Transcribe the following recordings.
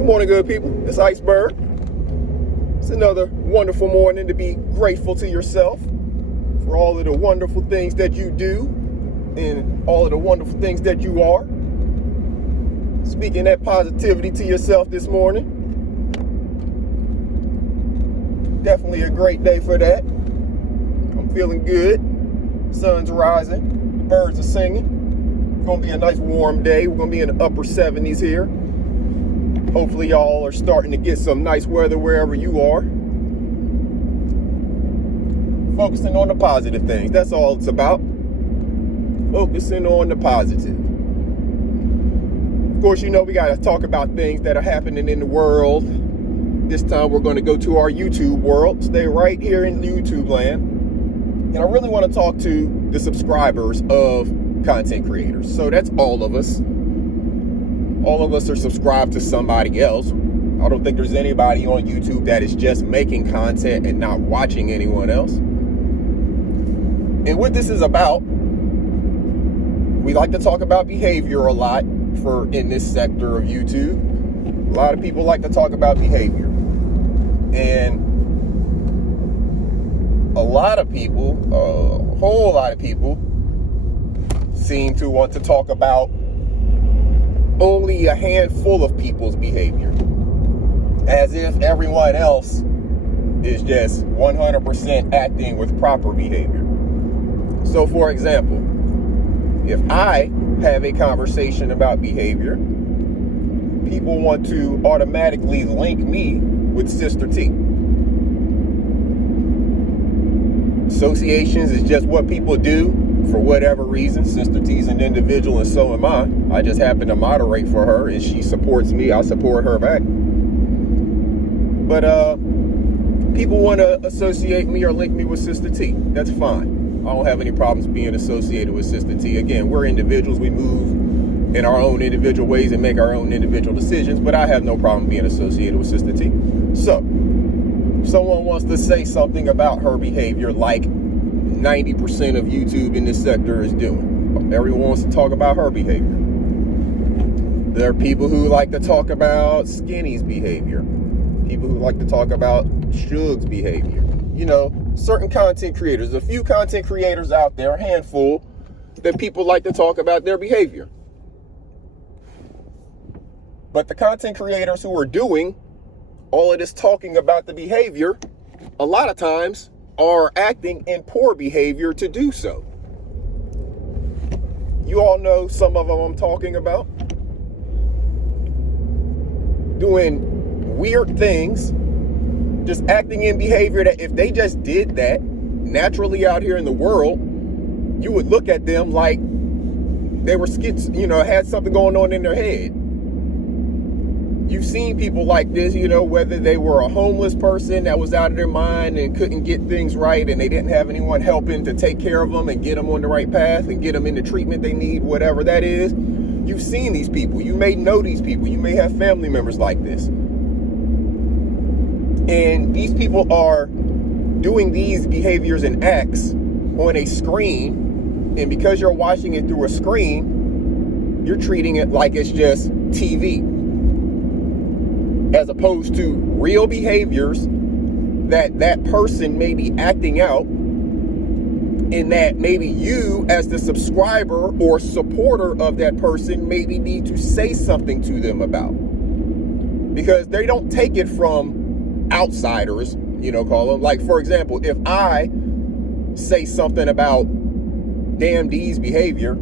Good morning, good people. It's Iceberg. It's another wonderful morning to be grateful to yourself for all of the wonderful things that you do and all of the wonderful things that you are. Speaking that positivity to yourself this morning. Definitely a great day for that. I'm feeling good. Sun's rising. Birds are singing. It's going to be a nice warm day. We're going to be in the upper 70s here. Hopefully y'all are starting to get some nice weather wherever you are. Focusing on the positive things. That's all it's about. Focusing on the positive. Of course, you know we got to talk about things that are happening in the world. This time we're going to go to our YouTube world. Stay right here in YouTube land. And I really want to talk to the subscribers of content creators. So that's all of us. All of us are subscribed to somebody else. I don't think there's anybody on YouTube that is just making content and not watching anyone else. And what this is about, we like to talk about behavior a lot in this sector of YouTube. A lot of people like to talk about behavior. And a lot of people, a whole lot of people, seem to want to talk about only a handful of people's behavior, as if everyone else is just 100% acting with proper behavior. So for example, if I have a conversation about behavior, people want to automatically link me with Sister T. Associations is just what people do for whatever reason. Sister T's an individual and so am I. I just happen to moderate for her and she supports me. I support her back. But people want to associate me or link me with Sister T. That's fine. I don't have any problems being associated with Sister T. Again, we're individuals. We move in our own individual ways and make our own individual decisions. But I have no problem being associated with Sister T. So, if someone wants to say something about her behavior like 90% of YouTube in this sector is doing. Everyone wants to talk about her behavior. There are people who like to talk about Skinny's behavior. People who like to talk about Suge's behavior. You know, certain content creators, a few content creators out there, a handful, that people like to talk about their behavior. But the content creators who are doing all of this talking about the behavior, a lot of times are acting in poor behavior to do so. You all know some of them I'm talking about. Doing weird things, just acting in behavior that if they just did that naturally out here in the world, you would look at them like they were had something going on in their head. You've seen people like this, whether they were a homeless person that was out of their mind and couldn't get things right and they didn't have anyone helping to take care of them and get them on the right path and get them in the treatment they need, whatever that is. You've seen these people. You may know these people. You may have family members like this. And these people are doing these behaviors and acts on a screen. And because you're watching it through a screen, you're treating it like it's just TV, as opposed to real behaviors that person may be acting out, and that maybe you as the subscriber or supporter of that person maybe need to say something to them about, because they don't take it from outsiders, call them. Like, for example, if I say something about Damn D's behavior,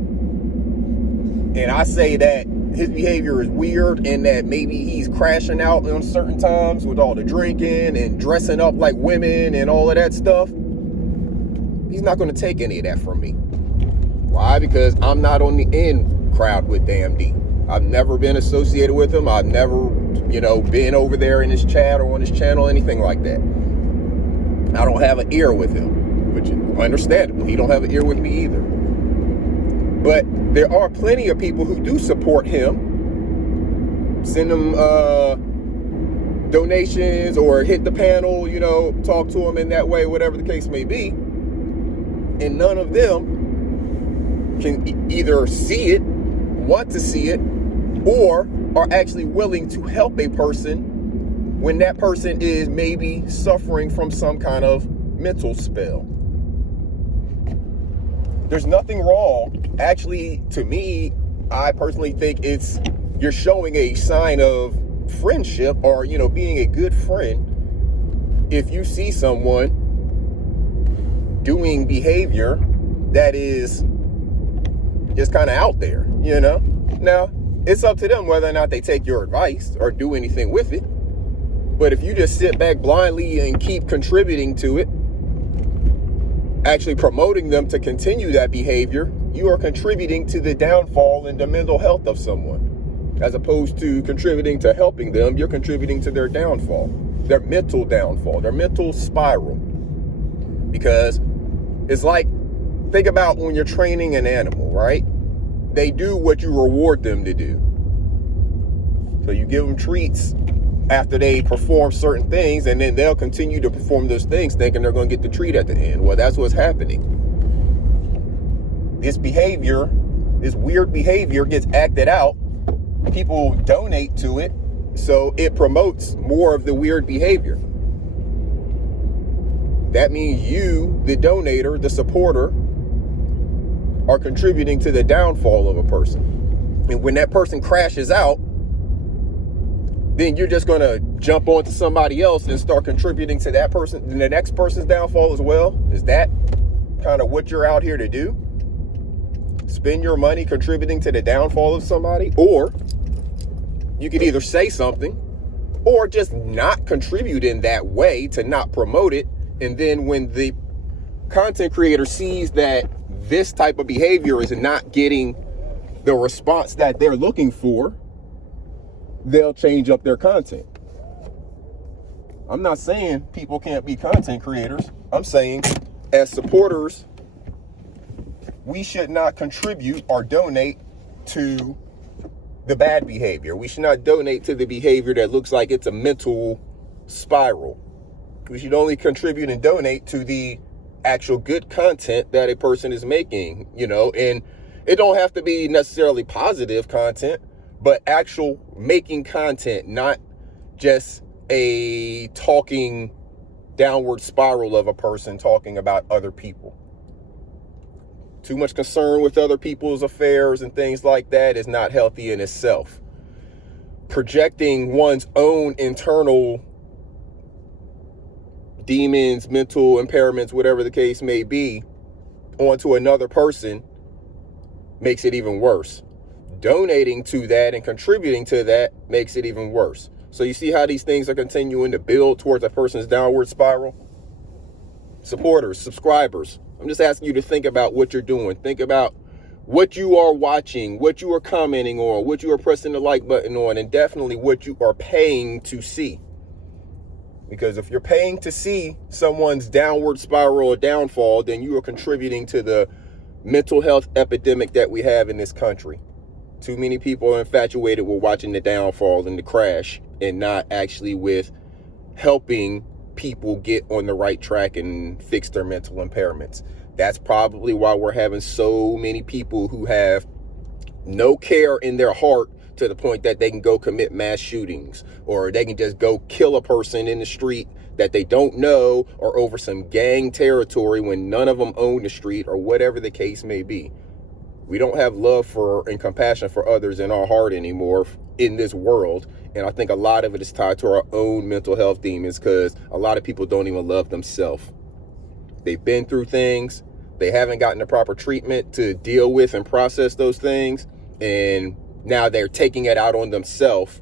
and I say that his behavior is weird and that maybe he's crashing out on certain times with all the drinking and dressing up like women and all of that stuff, he's not going to take any of that from me. Why? Because I'm not on the in crowd with Damn D. I've never been associated with him. I've never, been over there in his chat or on his channel, anything like that. I don't have an ear with him, which is understandable. He don't have an ear with me either. But there are plenty of people who do support him, send him donations or hit the panel, talk to him in that way, whatever the case may be. And none of them can either see it, want to see it, or are actually willing to help a person when that person is maybe suffering from some kind of mental spell. There's nothing wrong. Actually, to me, I personally think you're showing a sign of friendship, or, being a good friend, if you see someone doing behavior that is just kind of out there, Now, it's up to them whether or not they take your advice or do anything with it. But if you just sit back blindly and keep contributing to it, actually promoting them to continue that behavior, you are contributing to the downfall and the mental health of someone. As opposed to contributing to helping them, you're contributing to their downfall, their mental downfall, their mental spiral. Because it's like, think about when you're training an animal, right? They do what you reward them to do. So you give them treats after they perform certain things, and then they'll continue to perform those things thinking they're going to get the treat at the end. Well, that's what's happening. This behavior, this weird behavior gets acted out. People donate to it, so it promotes more of the weird behavior. That means you, the donator, the supporter, are contributing to the downfall of a person. And when that person crashes out, then you're just going to jump onto somebody else and start contributing to that person and the next person's downfall as well. Is that kind of what you're out here to do? Spend your money contributing to the downfall of somebody? Or you could either say something or just not contribute in that way, to not promote it. And then when the content creator sees that this type of behavior is not getting the response that they're looking for, they'll change up their content. I'm not saying people can't be content creators. I'm saying as supporters, we should not contribute or donate to the bad behavior. We should not donate to the behavior that looks like it's a mental spiral. We should only contribute and donate to the actual good content that a person is making, and it don't have to be necessarily positive content, but actual making content, not just a talking downward spiral of a person talking about other people. Too much concern with other people's affairs and things like that is not healthy in itself. Projecting one's own internal demons, mental impairments, whatever the case may be, onto another person makes it even worse. Donating to that and contributing to that makes it even worse. So you see how these things are continuing to build towards a person's downward spiral? Supporters, subscribers, I'm just asking you to think about what you're doing. Think about what you are watching, what you are commenting on, what you are pressing the like button on, and definitely what you are paying to see. Because if you're paying to see someone's downward spiral or downfall, then you are contributing to the mental health epidemic that we have in this country. Too many people are infatuated with watching the downfall and the crash, and not actually with helping people get on the right track and fix their mental impairments. That's probably why we're having so many people who have no care in their heart, to the point that they can go commit mass shootings, or they can just go kill a person in the street that they don't know, or over some gang territory when none of them own the street, or whatever the case may be. We don't have love for and compassion for others in our heart anymore in this world. And I think a lot of it is tied to our own mental health demons, because a lot of people don't even love themselves. They've been through things. They haven't gotten the proper treatment to deal with and process those things. And now they're taking it out on themselves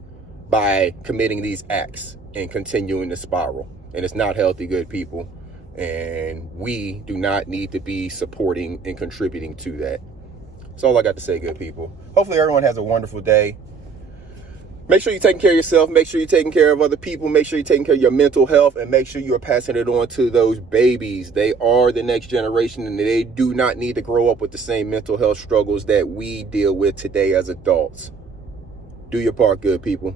by committing these acts and continuing the spiral. And it's not healthy, good people. And we do not need to be supporting and contributing to that. That's all I got to say, good people. Hopefully everyone has a wonderful day. Make sure you're taking care of yourself. Make sure you're taking care of other people. Make sure you're taking care of your mental health, and make sure you are passing it on to those babies. They are the next generation, and they do not need to grow up with the same mental health struggles that we deal with today as adults. Do your part, good people.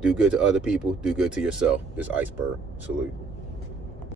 Do good to other people. Do good to yourself. This Iceberg. Salute.